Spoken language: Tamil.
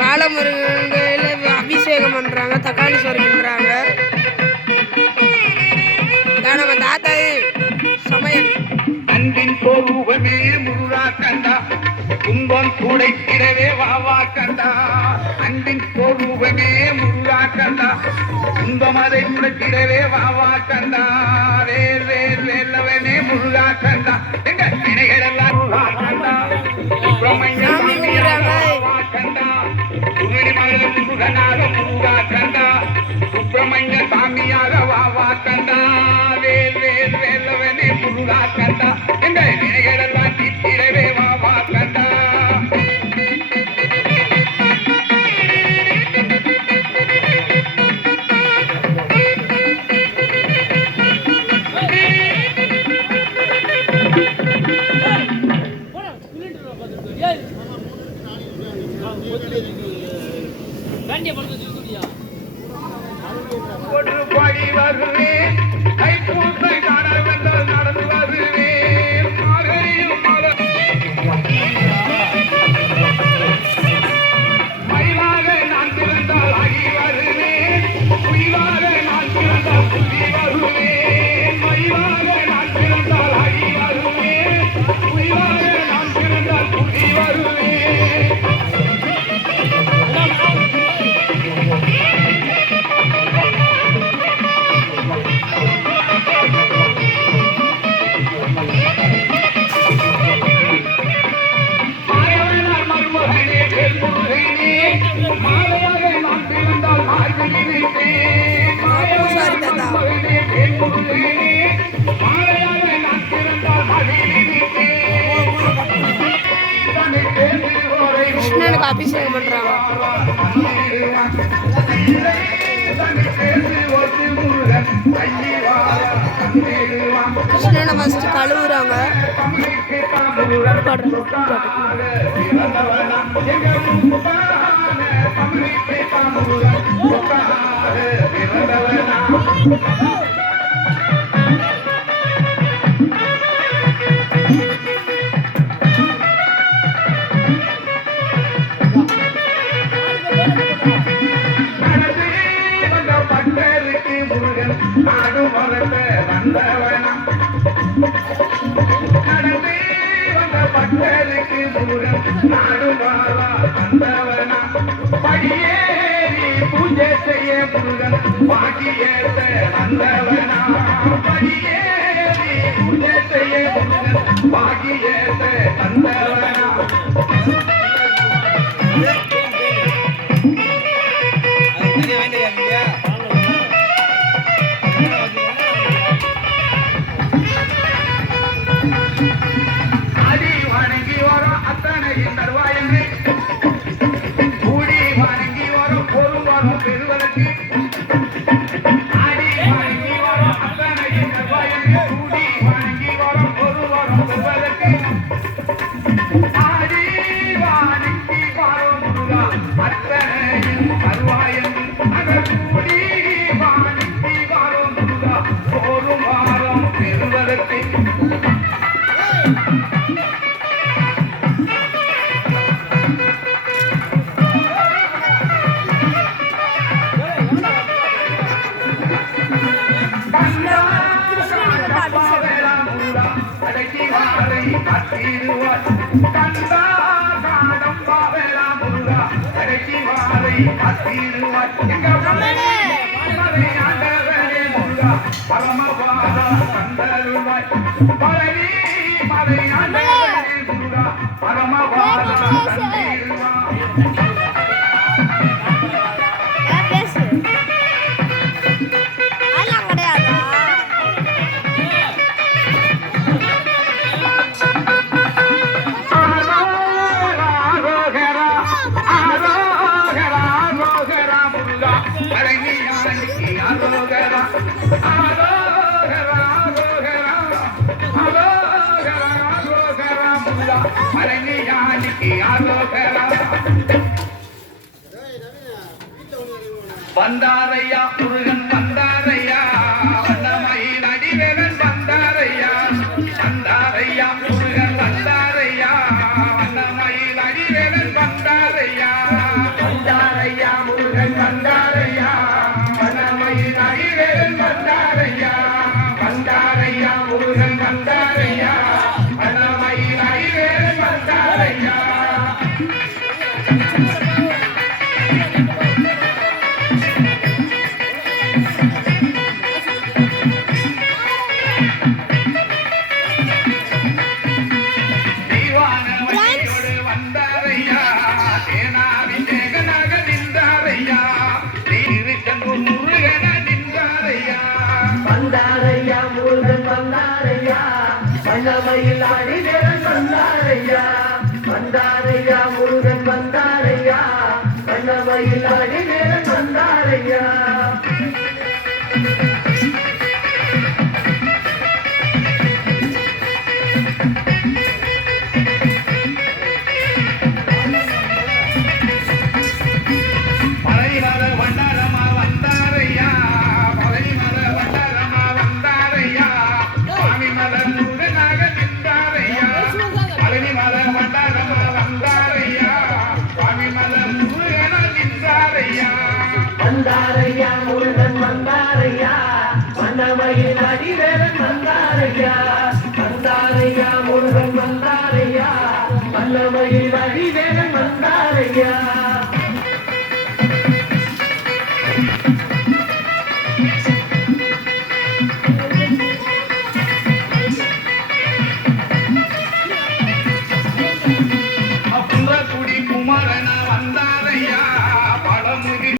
பாலமுருகன் அபிஷேகம் பண்றாங்க, தக்காளி சோறு பண்றாங்க. நம்ம தாத்தா சமையல். அன்பின் சொரூபமே முருகா கண்டா, துன்பம் துடைக்கிறவே வாவா கண்டா. அன்பின் சொரூபமே முருகா கண்டா, துன்பம் அதை துடைக்கிறவே வாவா கண்டா. வேல் வேல் வேல்லவனே முருகா கண்டா, எங்க வினைகளெல்லாம் முருகா கண்டா. சுப்பிரமணியனாக கண்டா, துணி மகள் முருகனாக முருகா கண்டா. சுப்பிரமணிய சாமியாக வாவா கண்டா. வேல் வேல் வேல்லவனே முருகா கண்டா, எங்க வினைகளெல்லாம் தீர்த்திடவே வாவா கண்டா. ஒரு படி வருவேன், கைப்பூசை காணல் வென்றால் நடந்து வருவேன். மார்கழியும் மயிலாக நான் பிறந்தால் ஆகி வருவேன், குயிலாக நான் பிறந்தால் புதி வருவேன். மயிலாக நான் பிறந்தால் ஆகி வருவேன், குயிலாக நான் பிறந்தால் புதி வருவேன். கிருஷ்ணனுக்கு அபிஷேகம் பண்றாங்க. கிருஷ்ணனை ஃபர்ஸ்ட் கழுவுறாங்க. நாடு வளர்த்த வந்தவனா, நடந்தே வந்த பட்டருக்கு முருகன் நாடு வாழ வந்தவனா. படியேறி பூஜை செய்ய முருகன் பாக்கியேற்ற வந்தவனா. படியேறி பூஜை செய்ய முருகன் பாக்கியேற்ற வந்தவனா. ஆடி வணங்கி வரும் அத்தனையும் தருவாயனை, கூடி வணங்கி வரும் பொருள் வரும் பெறுவதற்கு. ஆடி வணங்கி வரும் அத்தனையும் தருவாயனை, கூடி வணங்கி வரும் பொருள் வரும் பெறுவதற்கு. ஆடி வணங்கி வரும் முருகா அத்தனையும் தருவாயனை, அகர் கூடி வணங்கி வரும் முருகா பொருள் வரும் பெறுவதற்கு. வந்தாரையா முருகன் வந்தாரையா, வண்ணமயில் அடிவேலன் வந்தாரையா, வந்தாரையா முருகன் வந்தாரையா தீவான வண்டியோடு வந்தாரையா தேனாபிஷேகனாக நின்றாரையா திருச்செந்தூர் முருகன நின்றாரையா வந்தாரையா முருகன் வந்தாரையா வண்ணமையில் அடிவேரன் வந்தாரையா வந்தாரையா முருகன் வந்தாரையா வண்ணமையில் அடிவேரன் வந்தாரையா பழைமல வண்டாரமா வந்தாரையா பழைமல வண்டாரமா வந்தாரையா சுவாமிமல முருகனாக நின்றாரையா பழனிமல வண்டாரமா வந்தாரையா சுவாமிமல முருகன நின்றாரையா வந்தாரையா முருகன் வந்தாரையா வண்ணமையில் அடிவேரன் வந்தாரையா